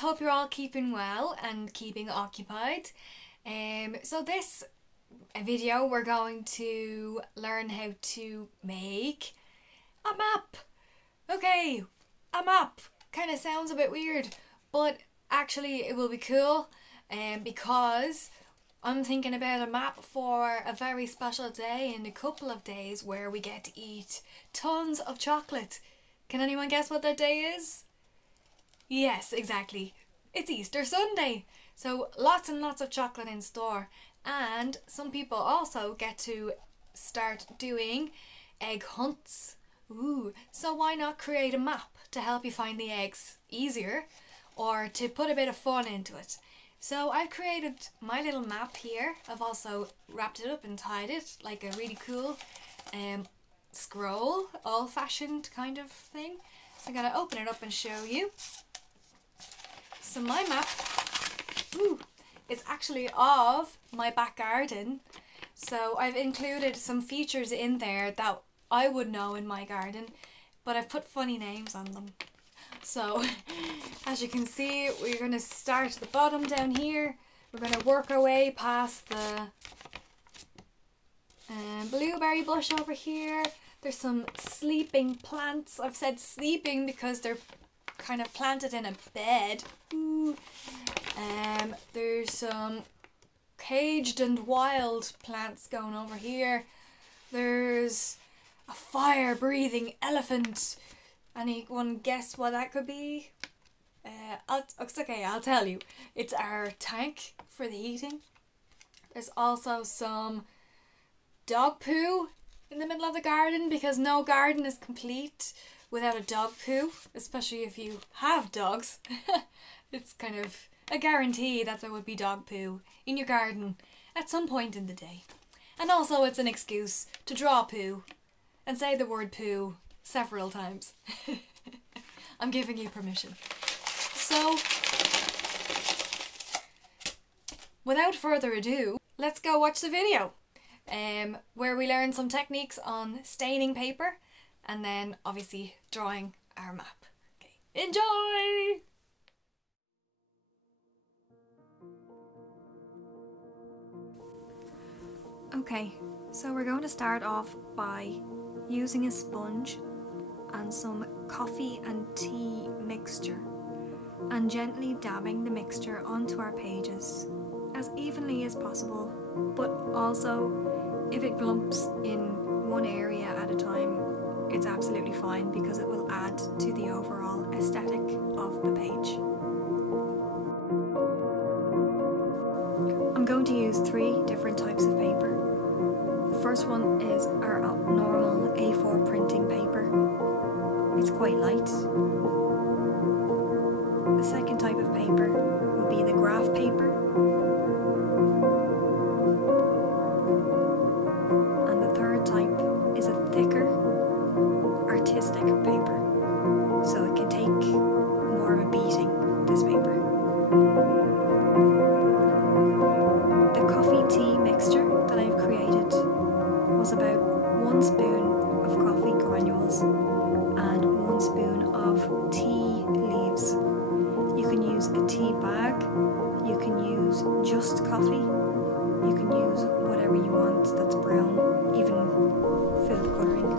hope you're all keeping well and keeping occupied. So this video we're going to learn how to make a map. Okay, a map kind of sounds a bit weird, but actually it will be cool because I'm thinking about a map for a very special day in a couple of days where we get to eat tons of chocolate. Can anyone guess what that day is? Yes, exactly. It's Easter Sunday. So lots and lots of chocolate in store. And some people also get to start doing egg hunts. Ooh, so why not create a map to help you find the eggs easier or to put a bit of fun into it? So I've created my little map here. I've also wrapped it up and tied it like a really cool scroll, old-fashioned kind of thing. So I'm going to open it up and show you. So my map is actually of my back garden. So I've included some features in there that I would know in my garden, but I've put funny names on them. So as you can see, we're going to start at the bottom down here. We're going to work our way past the blueberry bush over here. There's some sleeping plants. I've said sleeping because they're kind of planted in a bed. Ooh. There's some caged and wild plants going over here. There's a fire-breathing elephant. Anyone guess what that could be? It's okay, I'll tell you. It's our tank for the heating. There's also some dog poo in the middle of the garden because no garden is complete without a dog poo, especially if you have dogs. It's kind of a guarantee that there would be dog poo in your garden at some point in the day. And also it's an excuse to draw poo and say the word poo several times. I'm giving you permission. So, without further ado, let's go watch the video where we learn some techniques on staining paper and then obviously drawing our map. Okay, enjoy! Okay, so we're going to start off by using a sponge and some coffee and tea mixture and gently dabbing the mixture onto our pages as evenly as possible, but also if it clumps in one area at a time, it's absolutely fine because it will add to the overall aesthetic of the page. I'm going to use 3 different types of paper. The first one is our normal A4 printing paper. It's quite light. The second type of paper will be the graph paper. And the third type is a thicker artistic paper. So it can take more of a beating, this paper. The coffee tea mixture that I've created was about 1 spoon of coffee granules and 1 spoon of tea leaves. You can use a tea bag, you can use just coffee, you can use whatever you want that's brown, even food colouring.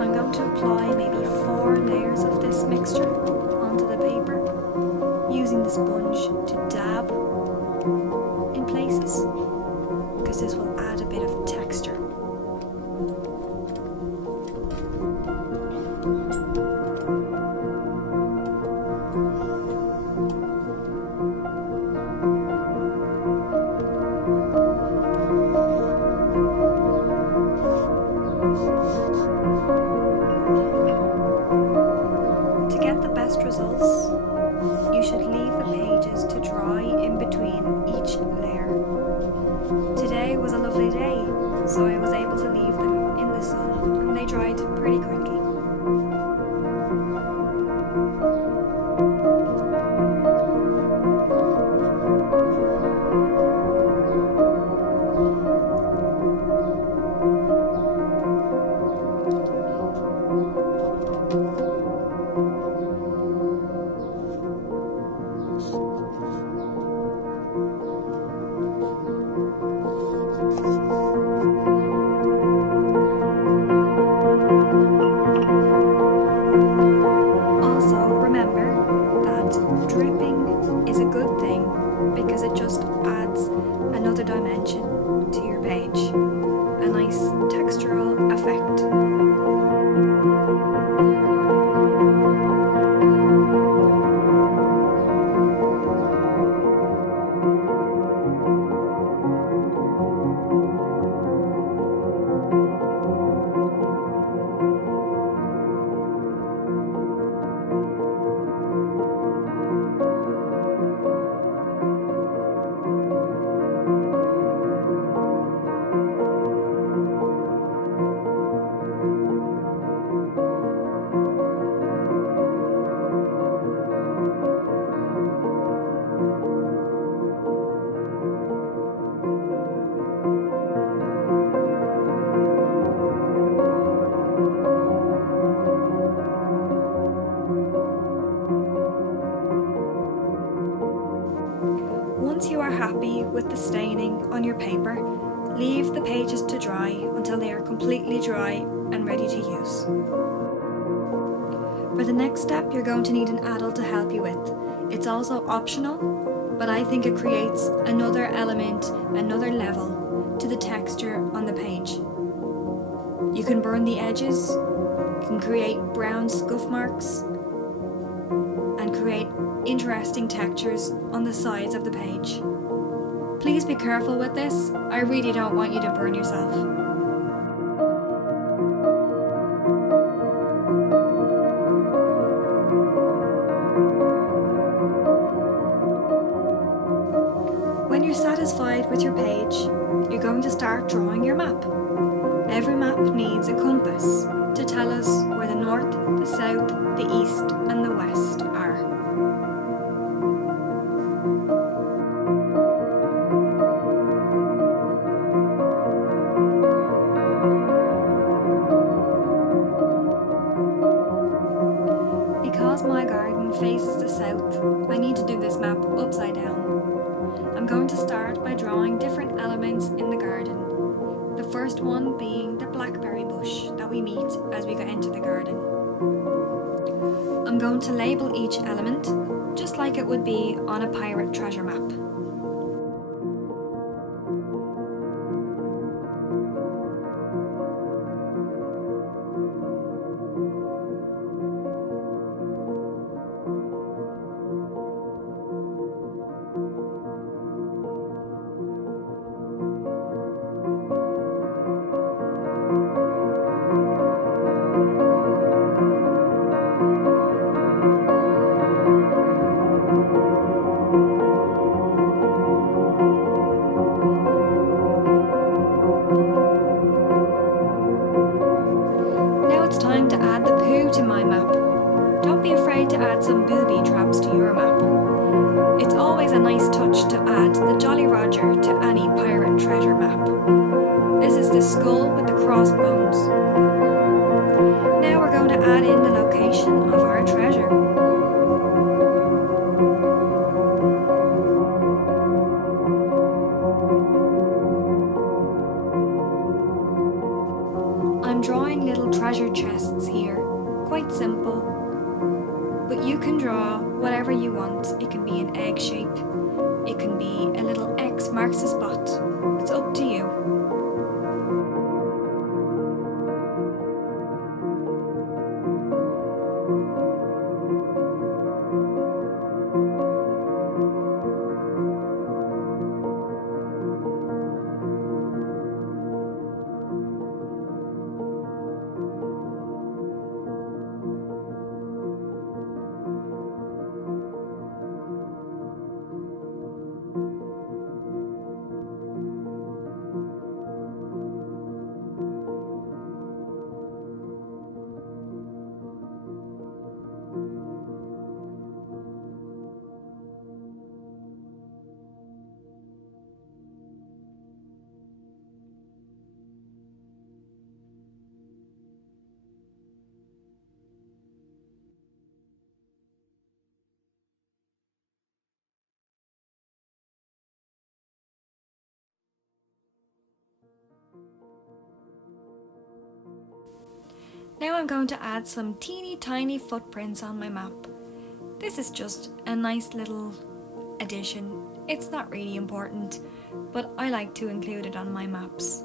I'm going to apply maybe 4 layers of this mixture onto the paper, using the sponge to dab in places, because this will add a bit of texture. happy with the staining on your paper, leave the pages to dry until they are completely dry and ready to use. For the next step, you're going to need an adult to help you with. It's also optional, but I think it creates another element, another level to the texture on the page. You can burn the edges, you can create brown scuff marks, and create interesting textures on the sides of the page. Please be careful with this. I really don't want you to burn yourself. When you're satisfied with your page, you're going to start drawing your map. Every map needs a compass to tell us where the north, the south, the east and the west are. Because my garden faces the south, I need to do this map upside down. I'm going to start by drawing different elements in the garden. The first one being the blackberry bush that we meet as we go into the garden. I'm going to label each element just like it would be on a pirate treasure map. Time to add the poo to my map. Don't be afraid to add some booby traps to your map. It's always a nice touch to add the Jolly Roger to any pirate treasure map. This is the skull with the crossbones. Now we're going to add in the location of our treasure. I'm drawing little treasure chests here, quite simple, but you can draw whatever you want. It can be an egg shape, it can be a little X marks a spot, it's up to you. Now I'm going to add some teeny tiny footprints on my map. This is just a nice little addition. It's not really important, but I like to include it on my maps.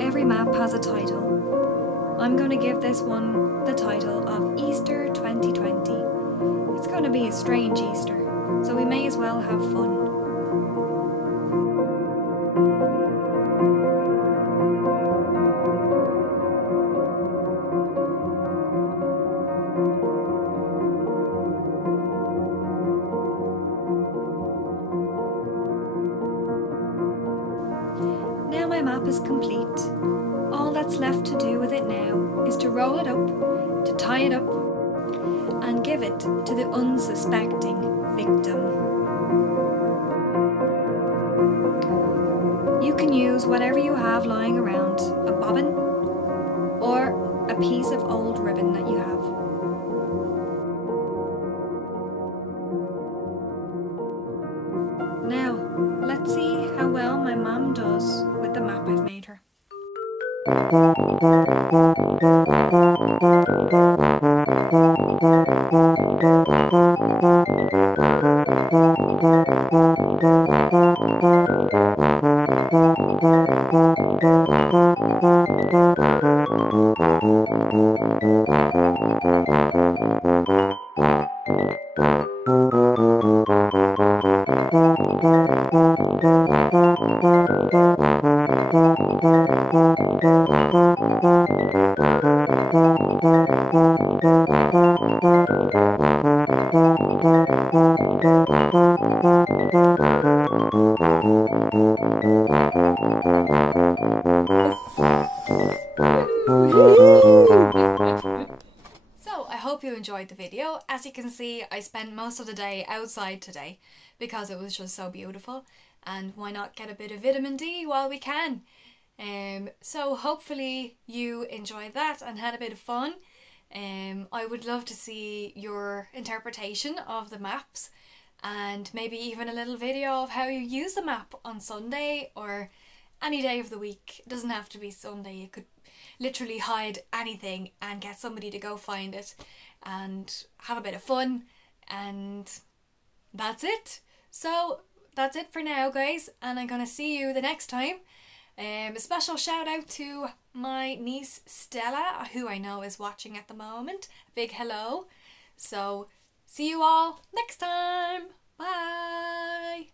Every map has a title. I'm going to give this one the title of Easter 2020. It's going to be a strange Easter, so we may as well have fun. is complete. All that's left to do with it now is to roll it up, to tie it up, and give it to the unsuspecting victim. You can use whatever you have lying around, a bobbin or a piece of old ribbon that you have. Now, let's see how well my mum does with the map I've made her. So I hope you enjoyed the video. As you can see, I spent most of the day outside today because it was just so beautiful, and why not get a bit of vitamin D while we can. So hopefully you enjoyed that and had a bit of fun. I would love to see your interpretation of the maps, and maybe even a little video of how you use the map on Sunday or any day of the week. It doesn't have to be Sunday. You could literally hide anything and get somebody to go find it and have a bit of fun, and that's it. So that's it for now, guys, and I'm gonna see you the next time. A special shout out to my niece Stella, who I know is watching at the moment. A big hello. So see you all next time. Bye.